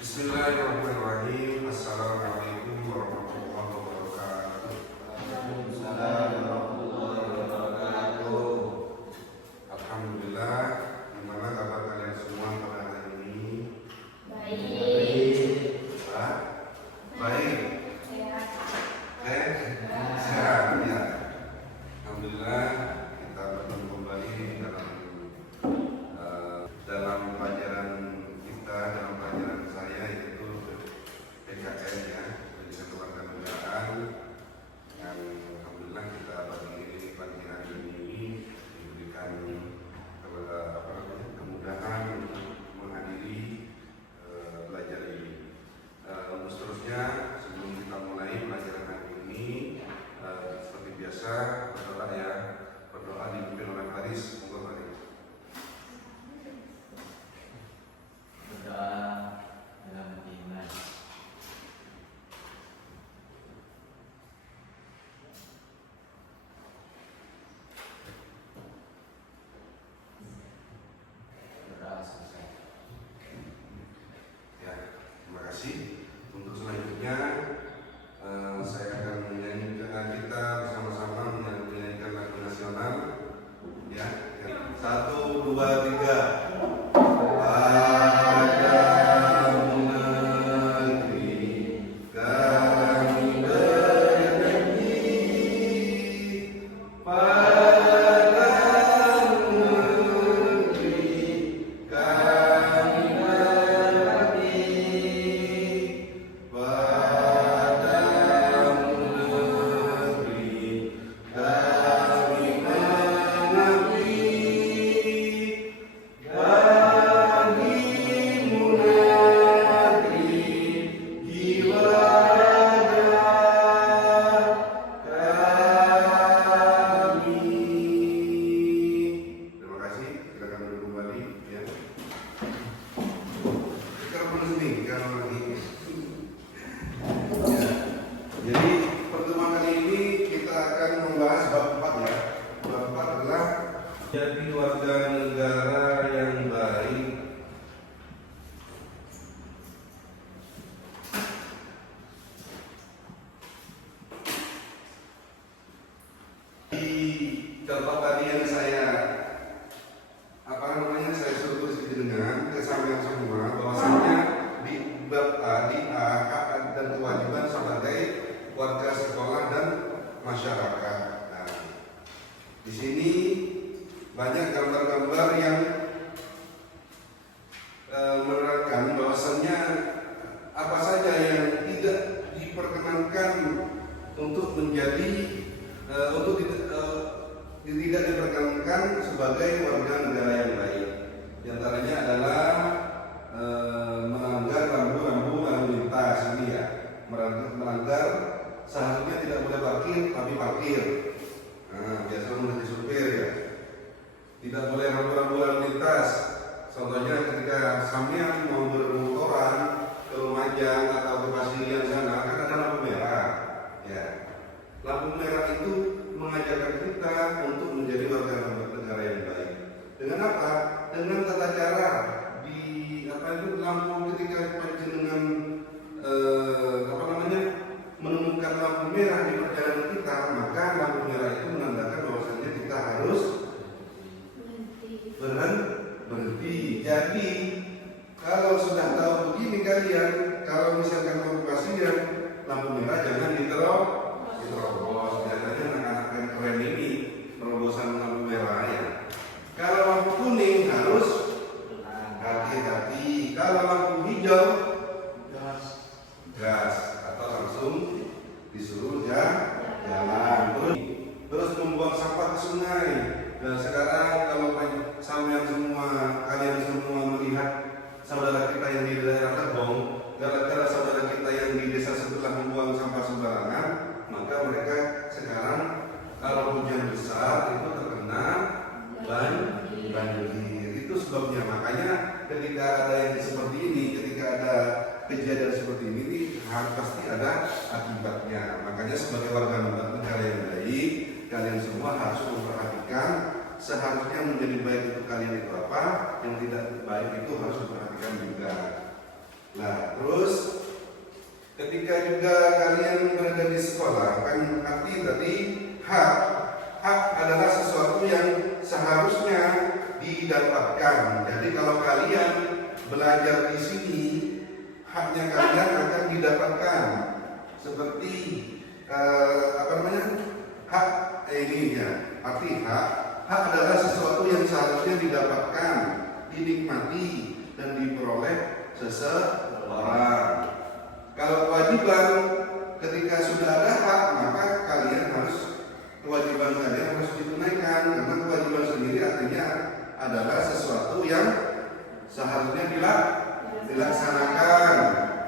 Bismillahirrahmanirrahim. Assalamualaikum warahmatullahi wabarakatuh. Waalaikumsalam warahmatullahi wabarakatuh. Alhamdulillah. Gimana kabar kalian semua pada hari ini? Baik. Hah? Baik. Sehat. Sehat ya. Alhamdulillah kita bertemu kembali dalam pelajaran kita, dalam pelajaran saya yaitu PKN ya, pendidikan kewarganegaraan. Yang alhamdulillah kita pagi hari ini diberikan kemudahan untuk menghadiri belajar ini. Untuk seterusnya, sebelum kita mulai pelajaran hari ini, seperti biasa berdoa ya, berdoa dipimpin oleh Faris. Monggo Faris. Berdoa dalam iman. Berdoa selesai. Ya, terima kasih. Untuk selanjutnya saya akan menyanyikan, kita bersama-sama menyanyikan lagu nasional. Ya, 1, 2, 3. Padamu negeri kami bernyanyi, padamu negeri kami berbakti, padamu negeri kami mengabdi. Bagimu negeri jiwa kami. Terima kasih. Silakan duduk kembali ya. Sekarang penuh nih kalau lagi. Ya. Jadi pertemuan kali ini kita akan membahas bab 4 ya. Bab 4 adalah jadi warga negara yang baik. Di contoh tadi yang saya saya suruh dengan kesamaan semua bahwasanya di bab A, hak dan kewajiban sebagai warga sekolah dan masyarakat. Nah, di sini banyak gambar-gambar yang menerangkan bahwasannya apa saja yang tidak diperkenankan untuk menjadi tidak diperkenankan sebagai warga negara yang baik. Di antaranya adalah melanggar rambu-rambu lalu lintas ini ya, melanggar seharusnya tidak boleh parkir tapi parkir. Nah, biasa menjadi supir ya. Tidak boleh rambu-rambu lalu lintas. Contohnya ketika sampean mau bermotoran ke Lumajang atau ke Pasirian sana kan ada lampu merah. Ya. Lampu merah itu mengajarkan kita untuk menjadi warga negara yang baik. Dengan apa? Dengan tata cara di lampu ketika panjenengan menemukan lampu merah di perjalanan kita, maka lampu merah itu menandakan bahwasanya kita harus berhenti. Jadi kalau sudah tahu begini kalian, kalau misalkan mau pasien lampu merah jangan diterobos. Biasanya anak-anak yang keren ini terobosan lampu merah ya. Kalau lampu kuning harus hati-hati. Kalau lampu hijau gas atau langsung disuruh jalan. Terus membuang sampah ke sungai. Dan sekarang kalau kalian semua melihat saudara kita yang di daerah Lebong, gara-gara saudara kita yang di desa sebelah membuang sampah sembarangan, maka mereka sekarang kalau hujan besar itu terkena banjir. Itu sebabnya. Makanya ketika ada yang seperti ini, ketika ada kejadian seperti ini, pasti ada akibatnya. Makanya sebagai warga negara yang baik, kalian semua harus memperhatikan seharusnya menjadi baik untuk kalian itu apa, yang tidak baik itu harus diperhatikan juga. Nah, ketika juga kalian berada di sekolah, kan arti tadi hak adalah sesuatu yang seharusnya didapatkan. Jadi kalau kalian belajar di sini, haknya kalian akan didapatkan. Seperti hak ini ya, arti hak adalah sesuatu yang seharusnya didapatkan, dinikmati dan diperoleh seseorang. Kalau kewajiban, ketika sudah ada hak, maka kewajiban kalian harus ditunaikan, karena kewajiban sendiri artinya adalah sesuatu yang seharusnya dilaksanakan,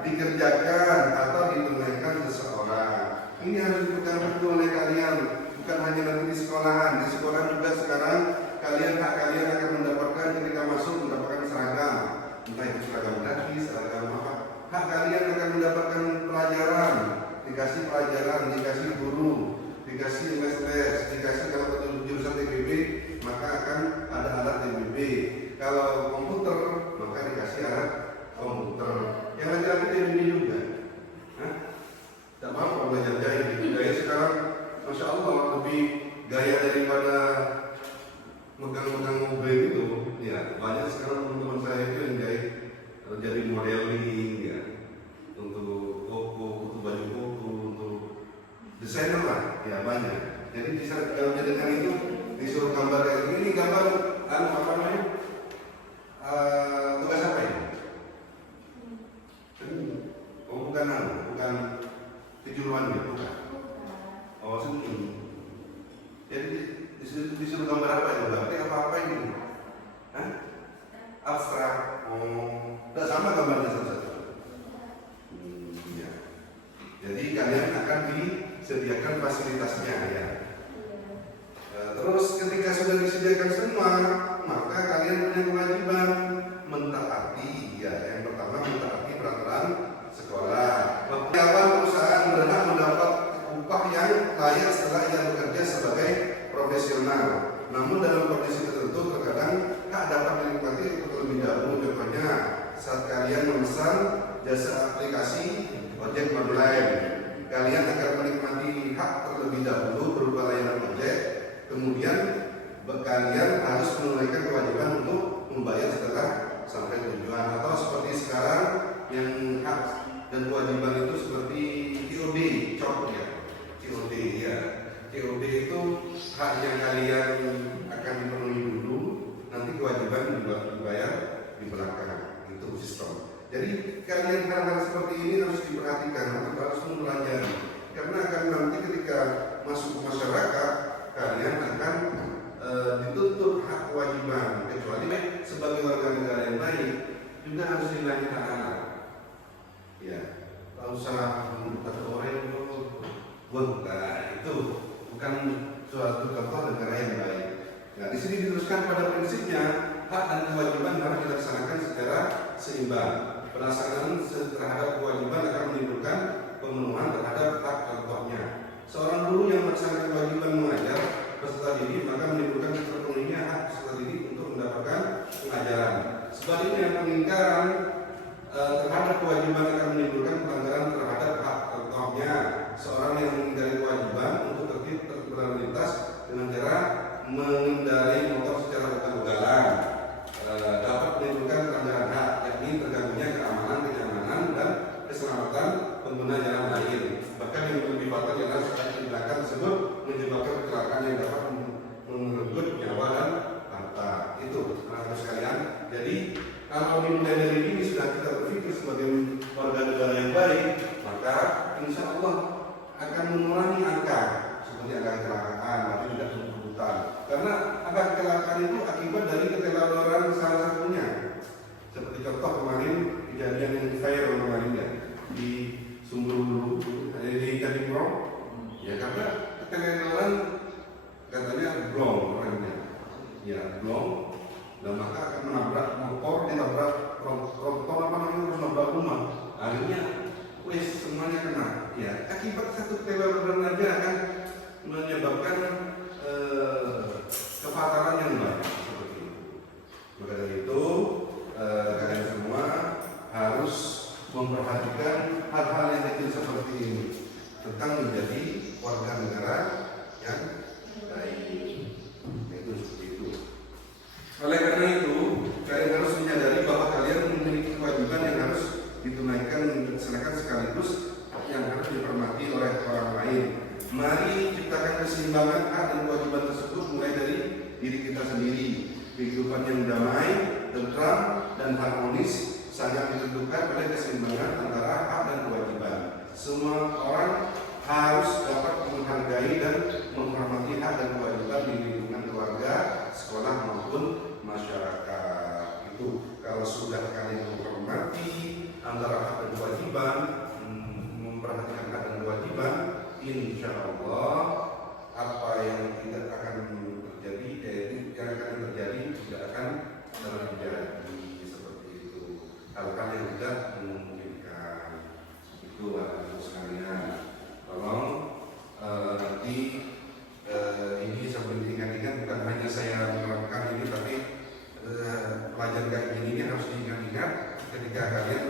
dikerjakan atau ditunaikan seseorang. Ini harus dipegang betul oleh kalian, bukan hanya nanti di sekolahan. Di sekolah juga sekarang hak kalian akan mendapatkan ketika masuk, mendapatkan seragam, entah itu seragam gratis, seragam apa. Hak kalian akan mendapatkan pelajaran, dikasih guru, dikasih les, dikasih kalau betul jurusan TBB maka akan ada alat TBB. Kalau komputer maka dikasih alat komputer. Yang laki-laki TBB juga. Tidak mau belajar jahit. Gaya sekarang, masya Allah lebih gaya daripada megang mobil itu. Ya banyak sekarang teman-teman saya itu yang jahit, jadi modeling ya, untuk koko, untuk baju koko, untuk desainer lah, ya banyak. Jadi kalau jadikan itu disuruh gambar kayak ini gambar tugas apa ini? Bukan kejuruan ya, bukan. Oh seni. Jadi disuruh gambar apa itu? Berarti apa ini? Abstrak. Tidak sama gambarnya satu-satu. Ya. Jadi kalian akan disediakan fasilitasnya ya. Terus ketika sudah disediakan semua, maka kalian punya kewajiban mentaati ya. Yang pertama mentaati peraturan sekolah. Waktu awal perusahaan berhak mendapat upah yang layak setelah ia bekerja sebagai profesional. Namun dalam kondisi tertentu terkadang hak dapat dinikmati terlebih dahulu. Contohnya saat kalian memesan jasa aplikasi ojek online, kalian akan menikmati hak terlebih dahulu berupa layanan ojek. Kemudian kalian harus menunaikan kewajiban untuk membayar setelah sampai tujuan. Atau seperti sekarang yang hak dan kewajiban itu seperti COD, COD ya. COD itu hak yang kalian akan dipenuhi dulu, nanti kewajiban dibayar di belakang. Itu sistem. Jadi kalian hal-hal seperti ini harus diperhatikan, harus mempelajari. Karena akan nanti ketika masuk ke masyarakat, kalian akan dituntut hak kewajiban. Kecuali sebagai warga negara yang baik, juga harus dilayani hak-hak. Ya, kalau salah satu orang itu, itu bukan suatu contoh negara yang baik. Nah, di sini diteruskan pada prinsipnya hak dan kewajiban harus dilaksanakan secara seimbang. Pelaksanaan terhadap kewajiban akan menimbulkan pemenuhan terhadap hak contohnya. Seorang guru yang melaksanakan kewajiban mengajar peserta didik maka menimbulkan terpenuhinya hak peserta didik untuk mendapatkan pengajaran. Sebaliknya pengingkaran terhadap kewajiban akan menimbulkan pelanggaran terhadap hak contohnya. Seorang yang mengingkari kewajiban untuk tertib berlalu lintas dengan cara mengendarai motor secara ugal-ugalan dapat menimbulkan pelanggaran hak, yakni terganggunya kenyamanan dan keselamatan pengguna jalan lain. Bahkan yang lebih fatal adalah saat tindakan tersebut menyebabkan kecelakaan yang dapat merenggut nyawa dan harta. Itu anak-anak sekalian. Jadi kalau dimulai dari ini sudah kita berpikir sebagai warga negara yang baik, maka insya Allah akan mengurangi angka seperti angka kecelakaan, tapi juga tuntutan. Karena angka kecelakaan itu akibat dari keteladanan salah satunya. Seperti contoh kemarin kejadian yang viral kemarin ya di Sumberulu, di Candipuro, ya karena keteladanan katanya blong orangnya, ya blong, dan maka akan menabrak motor, ditabrak tronton apa namanya, terus nabrak rumah, akhirnya wes semuanya kena. Ya akibat satu keteladanan aja akan menyebabkan kefatalan yang banyak seperti itu. Maka dari itu kalian semua harus memperhatikan hal-hal yang kecil seperti ini tentang menjadi warga negara yang baik. Itu seperti itu. Oleh karena itu, kalian harus menyadari bahwa kalian memiliki kewajiban yang harus ditunaikan dan dilaksanakan sekaligus yang harus dihormati oleh orang lain. Mari ciptakan keseimbangan hak dan kewajiban tersebut mulai dari diri kita sendiri. Kehidupan yang damai, tentram, dan harmonis sangat ditentukan pada keseimbangan antara hak dan kewajiban. Semua orang harus dapat menghargai dan menghormati hak dan kewajiban di lingkungan keluarga, sekolah maupun masyarakat. Itu kalau sudah kalian menghormati antara hak dan kewajiban, memperhatikan hak dan kewajiban, insya Allah apa yang tidak akan terjadi, yang akan terjadi tidak akan terjadi seperti itu. Hal-hal yang tidak memungkinkan itu anak sekalian. Tolong nanti ini sambil diingat-ingat, bukan hanya saya menerangkan ini, tapi pelajaran kayak gini harus diingat-ingat ketika kalian